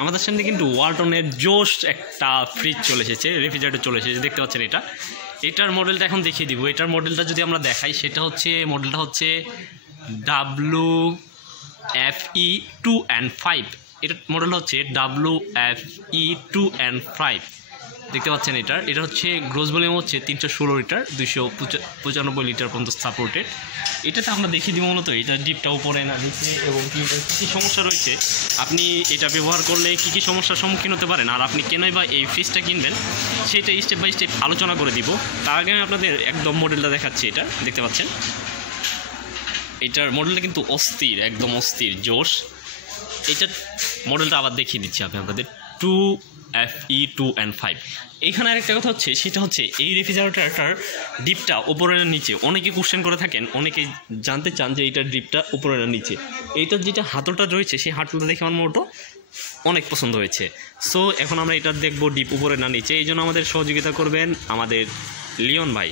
আমাদের সামনে কিন্তু ওয়ালটনের জোশ একটা ফ্রিজ চলে এসেছে, রেফ্রিজারেটর চলে এসেছে, দেখতে পাচ্ছেন এটার মডেলটা এখন দেখিয়ে দিব। এটার মডেলটা যদি আমরা দেখাই, সেটা হচ্ছে মডেলটা হচ্ছে WFE 2N5। এটার মডেলটা হচ্ছে WFE 2N5, দেখতে পাচ্ছেন। এটা হচ্ছে গ্রোস ভলিউম হচ্ছে 316 লিটার, 295 লিটার পর্যন্ত সাপোর্টেড। এটাতে আমরা দেখিয়ে দিব মূলত এটা ডিপটা উপরে না নিচে এবং কী সমস্যা রয়েছে, আপনি এটা ব্যবহার করলে কী সমস্যার সম্মুখীন হতে পারেন, আর আপনি কেনই বা এই ফ্রিজটা কিনবেন সেটা স্টেপ বাই স্টেপ আলোচনা করে দিব। তার আগে আমি আপনাদের একদম মডেলটা দেখাচ্ছি। এটা দেখতে পাচ্ছেন, এটার মডেলটা কিন্তু অস্থির, একদম অস্থির জোশ। এটার মডেলটা আবার দেখিয়ে দিচ্ছি আমি আপনাদের, 2FE 2N5। এখানে আরেকটা কথা হচ্ছে, সেটা হচ্ছে এই রেফ্রিজারেটরটার ডিপটা উপরে না নিচে। অনেকে কোশ্চেন করে থাকেন, অনেকে জানতে চান যে এইটার ডিপটা উপরে না নিচে। এইটার যেটা হাতলটা রয়েছে সেই হাতলটা দেখে আমার মোটো অনেক পছন্দ হয়েছে। সো এখন আমরা এটা দেখবো ডিপ উপরে না নিচে। এই জন্য আমাদের সহযোগিতা করবেন আমাদের লিওন ভাই।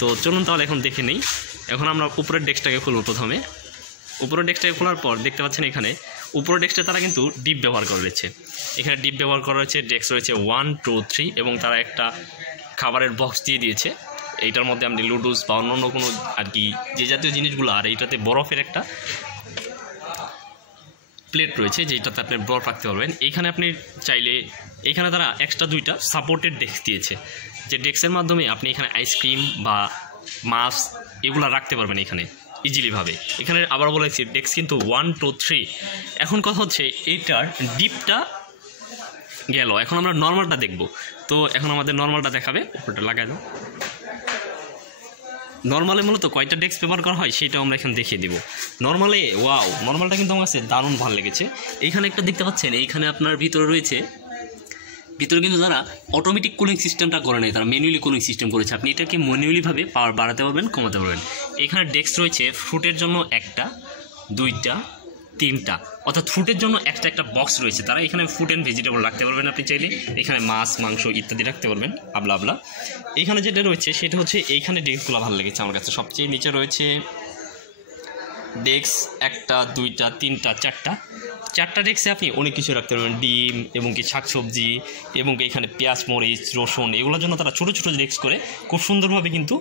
তো চলুন তাহলে এখন দেখে নেই। এখন আমরা উপরের ডেস্কটাকে খুলব। প্রথমে উপরের ডেস্কটাকে খোলার পর দেখতে পাচ্ছেন এখানে উপরের ডেস্কটা তারা কিন্তু ডিপ ব্যবহার করা রয়েছে। এখানে ডিপ ব্যবহার করা রয়েছে, ডেস্ক রয়েছে 1, 2, 3 এবং তারা একটা খাবারের বক্স দিয়ে দিয়েছে। এইটার মধ্যে আপনি লুডুস বা অন্য কোনো আর কি যে জাতীয় জিনিসগুলো, আর এইটাতে বরফের একটা প্লেট রয়েছে যেটাতে আপনি বরফ রাখতে পারবেন। এইখানে আপনি চাইলে এইখানে তারা এক্সট্রা 2টা সাপোর্টেড ডেস্ক দিয়েছে, যে ডেস্কের মাধ্যমে আপনি এখানে আইসক্রিম বা মাছ এগুলো রাখতে পারবেন এখানে ইজিলিভাবে। এখানে আবার বলেছি ডেস্ক কিন্তু 1, 2, 3। এখন কথা হচ্ছে এইটার ডিপটা গেল, এখন আমরা নর্মালটা দেখব। তো এখন আমাদের নর্মালটা দেখাবে, ওটা লাগাই দাও। নর্মালে মূলত কয়টা ডেস্ক ব্যবহার করা হয় সেটাও আমরা এখানে দেখিয়ে দিব। নর্মালে ওয়াও, নর্মালটা কিন্তু আমার কাছে দারুণ ভালো লেগেছে। এইখানে একটা দেখতে পাচ্ছেন, এইখানে আপনার ভিতরে রয়েছে, ভিতরে কিন্তু তারা অটোমেটিক কুলিং সিস্টেমটা করে নেয়, তারা ম্যানুয়ালি কুলিং সিস্টেম করেছে। আপনি এটাকে ম্যানুয়ালিভাবে পাওয়ার বাড়াতে পারবেন, কমাতে পারবেন। এখানে ডেস্ক রয়েছে ফ্রুটের জন্য 1টা, 2টা, 3টা, অর্থাৎ ফ্রুটের জন্য একটা বক্স রয়েছে। তারা এখানে ফ্রুট অ্যান্ড ভেজিটেবল রাখতে পারবেন আপনি চাইলে, এখানে মাছ মাংস ইত্যাদি রাখতে পারবেন, আবলা। এইখানে যেটা রয়েছে সেটা হচ্ছে এইখানে ডেস্কগুলো ভালো লেগেছে আমার কাছে। সবচেয়ে নিচে রয়েছে ডেস্ক 1টা, 2টা, 3টা, 4টা ডেস্কে আপনি অনেক কিছু রাখতে পারবেন, ডিম এবং কি শাকসবজি এবং এখানে পেঁয়াজ মরিচ রসুন, এগুলোর জন্য তারা ছোটো ছোটো ডেস্ক করে খুব সুন্দরভাবে কিন্তু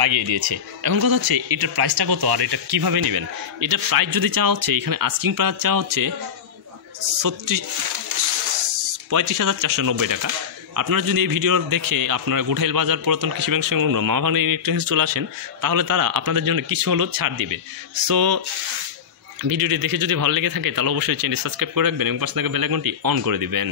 লাগিয়ে দিয়েছে। এখন কথা হচ্ছে এটার প্রাইসটা কত আর এটা কীভাবে নেবেন। এটার প্রাইস যদি চাওয়া হচ্ছে, এখানে আস্কিং প্রাইস চাওয়া হচ্ছে 35,490 টাকা। আপনারা যদি এই ভিডিও দেখে আপনারা গুঠাইল বাজার পুরাতন কৃষি ব্যাংক সংলগ্ন মামাভাগ্নে ইলেকট্রনিক্স চলে আসেন, তাহলে তারা আপনাদের জন্য কিছু হলেও ছাড় দিবে। সো ভিডিওটি দেখে যদি ভালো লেগে থাকে তাহলে অবশ্যই চ্যানেল সাবস্ক্রাইব করে রাখবেন এবং পাশে থাকা বেল আইকনটি অন করে দিবেন।